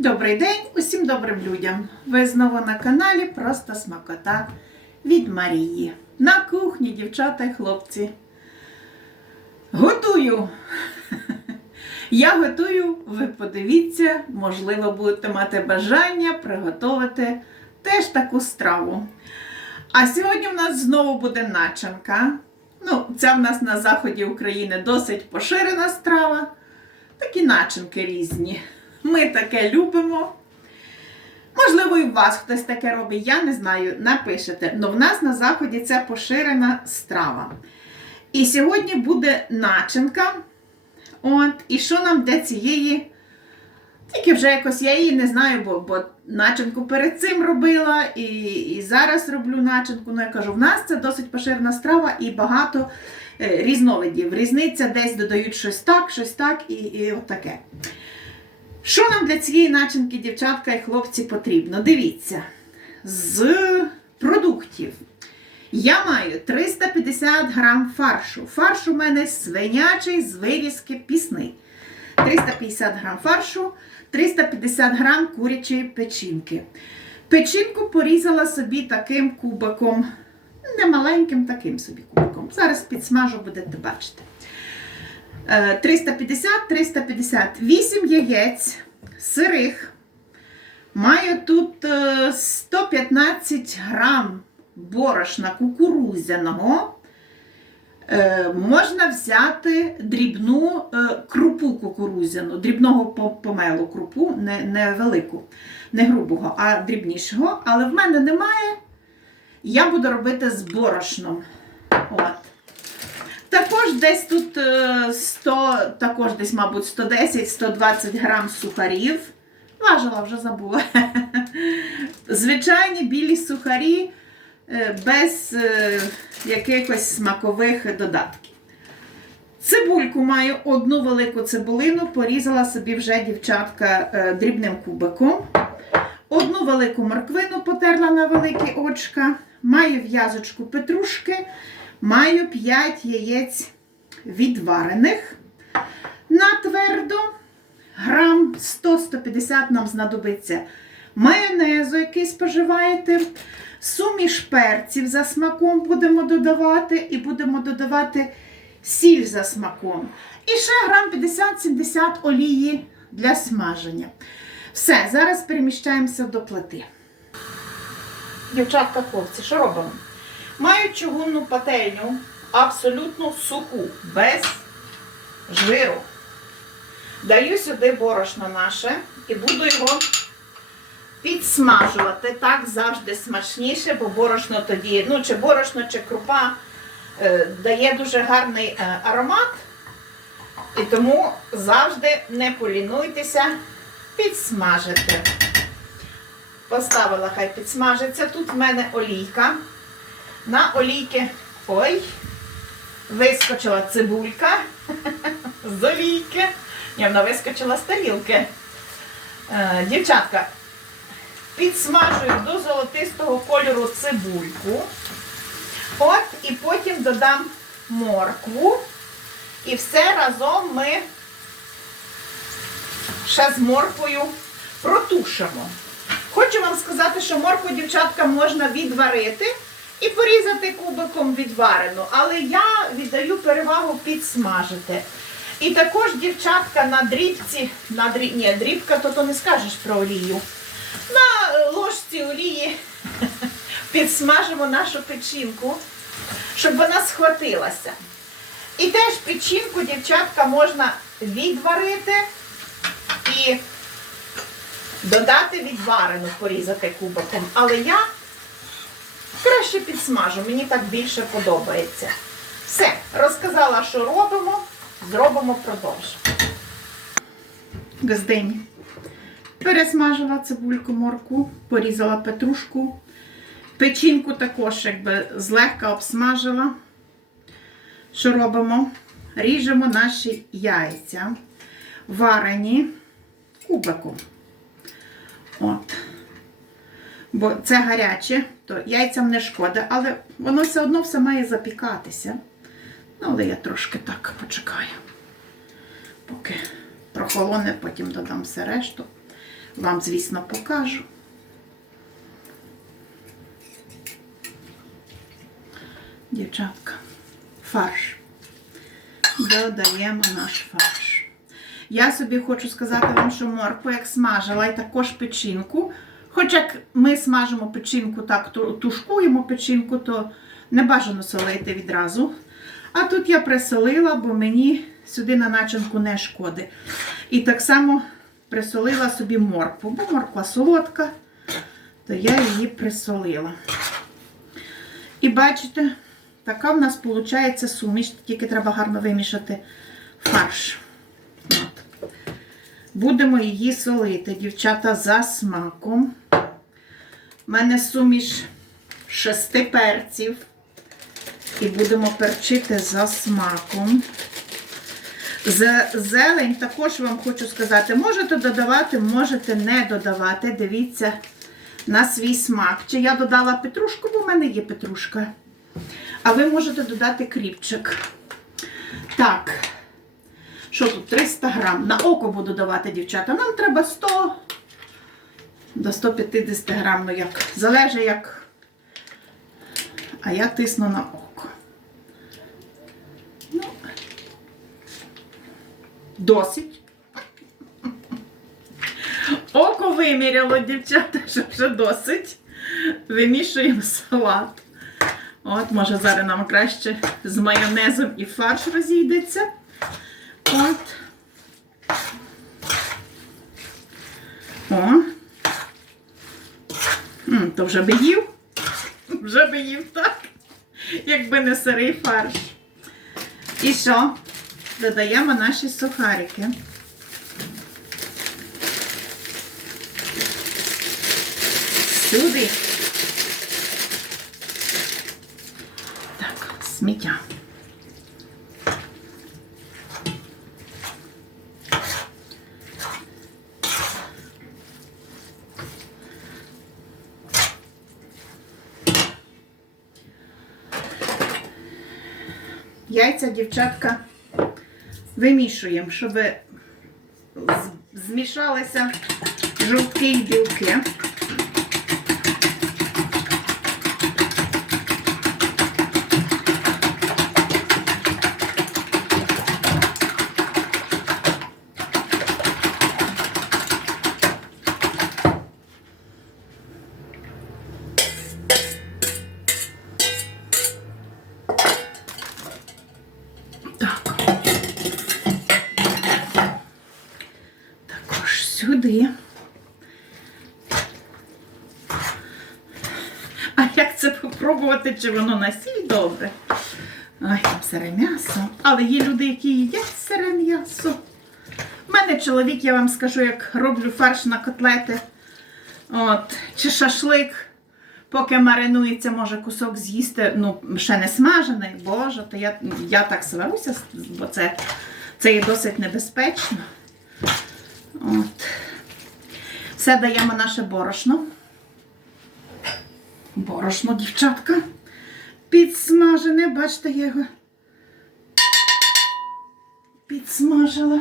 Добрий день усім добрим людям. Ви знову на каналі Просто Смакота від Марії. На кухні, дівчата і хлопці. Готую. Я готую, ви подивіться, можливо, будете мати бажання приготувати теж таку страву. А сьогодні в нас знову буде начинка. Ну, ця в нас на заході України досить поширена страва. Такі начинки різні. Ми таке любимо. Можливо, і у вас хтось таке робить, я не знаю, напишете. Але в нас на заході це поширена страва. І сьогодні буде начинка. От, і що нам для цієї? Тільки вже якось я її не знаю, бо, бо начинку перед цим робила, і, і зараз роблю начинку. Ну, я кажу, в нас це досить поширена страва і багато е, різновидів. Різниця десь додають щось так, щось так і, і отаке. Що нам для цієї начинки, дівчатка і хлопці, потрібно? Дивіться. З продуктів. Я маю 350 грам фаршу. Фарш у мене свинячий з вирізки пісний. 350 грам фаршу, 350 грам курячої печінки. Печінку порізала собі таким кубиком, не маленьким таким собі кубиком. Зараз підсмажу, будете бачити. Е, 350, 358 яєць сирих. Маю тут е, 115 грам борошна кукурудзяного. Е, Можна взяти дрібну е, крупу кукурудзяну, дрібного помелу крупу, не, не велику, не грубого, а дрібнішого. Але в мене немає. Я буду робити з борошном. От. Також десь тут е, 100, також десь, мабуть, 110-120 грам сухарів. Важила, вже забула. Звичайні білі сухарі е, без е, якихось смакових додатків. Цибульку маю одну велику цибулину, порізала собі вже дівчатка е, дрібним кубиком. Одну велику морквину потерла на великі очка. Маю в'язочку петрушки. Маю 5 яєць відварених на твердо. Грам 100-150 нам знадобиться майонезу, який споживаєте. Суміш перців за смаком будемо додавати, і будемо додавати сіль за смаком. І ще грам 50-70 олії для смаження. Все, зараз переміщаємося до плити. Дівчатка, хлопці, що робимо? Маю чугунну пательню, абсолютно суху, без жиру. Даю сюди борошно наше і буду його підсмажувати. Так завжди смачніше, бо борошно тоді, ну чи борошно, чи крупа е, дає дуже гарний е, аромат. І тому завжди не полінуйтеся підсмажити. Поставила, хай підсмажиться. Тут в мене олійка. На олійки. Ой, вискочила цибулька з олійки. Ні, вона вискочила з тарілки. Е, дівчатка, підсмажую до золотистого кольору цибульку. От, і потім додам моркву. І все разом ми ще з морквою протушимо. Хочу вам сказати, що моркву, дівчатка, можна відварити і порізати кубиком відварену, але я віддаю перевагу підсмажити. І також, дівчатка, на дрібці, на дріб... Ні, дрібка, то, то не скажеш про олію. На ложці олії підсмажимо нашу печінку, щоб вона схватилася. І теж печінку, дівчатка, можна відварити і додати відварену, порізати кубиком. Але я краще підсмажу, мені так більше подобається. Все, розказала, що робимо, зробимо продовжимо. Газдені. Пересмажила цибульку, морку, порізала петрушку. Печінку також якби злегка обсмажила. Що робимо? Ріжемо наші яйця, варені кубиком. От. Бо це гаряче, то яйцям не шкода, але воно все одно все має запікатися. Ну, але я трошки так почекаю. Поки прохолоне, потім додам все решту. вам, звісно, покажу. Дівчатка, фарш. Додаємо наш фарш. Я собі хочу сказати вам, що моркву як смажила і також печінку. Хоч як ми смажимо печінку, так ту- тушкуємо печінку, то не бажано солити відразу. А тут я присолила, бо мені сюди на начинку не шкоди. І так само присолила собі моркву, бо морква солодка, то я її присолила. І бачите, така в нас виходить суміш, тільки треба гарно вимішати фарш. Будемо її солити, дівчата, за смаком. У мене суміш шести перців. І будемо перчити за смаком. Зелень також вам хочу сказати, можете додавати, можете не додавати. Дивіться на свій смак. Чи я додала петрушку, бо в мене є петрушка. А ви можете додати кріпчик. Так, що тут? 300 грам. На око буду давати, дівчата. Нам треба 100 до 150 грам, ну як. Залежить як. А я тисну на око. Ну, досить. Око виміряло, дівчата, що вже досить. Вимішуємо салат. От, може, зараз нам краще з майонезом і фарш розійдеться. От. О. То вже би їв. Вже би їв так, якби не сирий фарш. І що? Додаємо наші сухарики. Сюди. Так, сміття. Яйця, дівчатка, вимішуємо, щоб змішалися жовтки і білки. Так. Також сюди. А як це попробувати, чи воно на сіль добре? Ой, там сире м'ясо. Але є люди, які їдять сире м'ясо. У мене чоловік, я вам скажу, як роблю фарш на котлети. От, чи шашлик, поки маринується, може кусок з'їсти, ну, ще не смажений, боже, то я, я так сваруся, бо це, це є досить небезпечно. От. Все даємо наше борошно. Борошно, дівчатка. Підсмажене, бачите, я його підсмажила.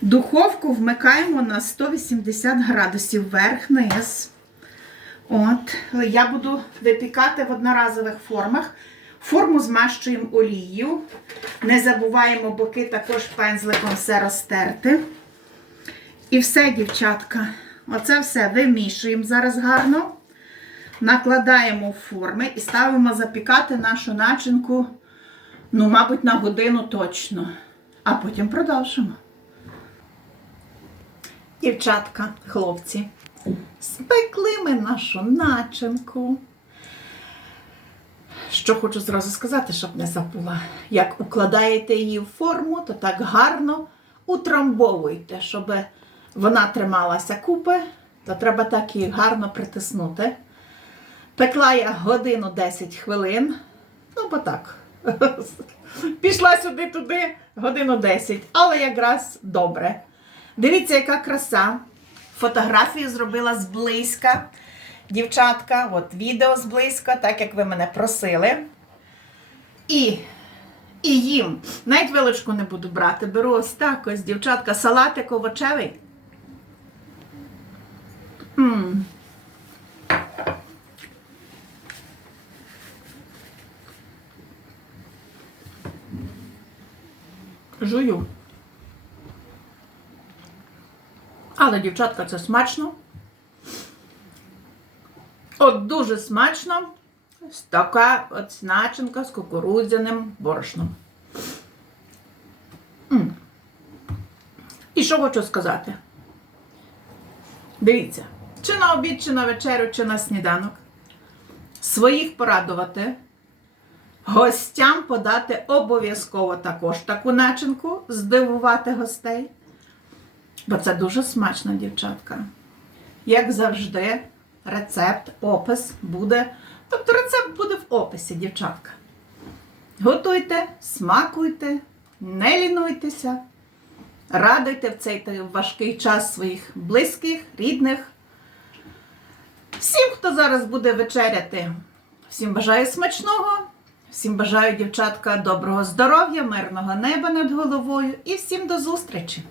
Духовку вмикаємо на 180 градусів верх-низ. От, я буду випікати в одноразових формах. Форму змащуємо олією. Не забуваємо боки також пензликом все розтерти. І все, дівчатка. Оце все вимішуємо зараз гарно. Накладаємо в форми і ставимо запікати нашу начинку, ну, мабуть, на годину точно. А потім продовжимо. Дівчатка, хлопці, спекли ми нашу начинку. Що хочу зразу сказати, щоб не забула. Як укладаєте її в форму, то так гарно утрамбовуйте, щоб вона трималася купи, то треба так її гарно притиснути. Пекла я годину 10 хвилин. Ну, бо так. Пішла сюди-туди годину 10, але якраз добре. Дивіться, яка краса. Фотографію зробила зблизька. Дівчатка, от відео зблизька, так як ви мене просили. І і їм. Навіть вилочку не буду брати. Беру ось так ось, дівчатка, салатик овочевий. м Жую. Але, дівчатка, це смачно. От дуже смачно. Така от начинка з кукурудзяним борошном. І що хочу сказати? Дивіться, чи на обід, чи на вечерю, чи на сніданок. Своїх порадувати. Гостям подати обов'язково також таку начинку, здивувати гостей. Бо це дуже смачно, дівчатка. Як завжди, рецепт, опис буде. Тобто рецепт буде в описі, дівчатка. Готуйте, смакуйте, не лінуйтеся, радуйте в цей важкий час своїх близьких, рідних. Всім, хто зараз буде вечеряти, всім бажаю смачного, всім бажаю, дівчатка, доброго здоров'я, мирного неба над головою і всім до зустрічі!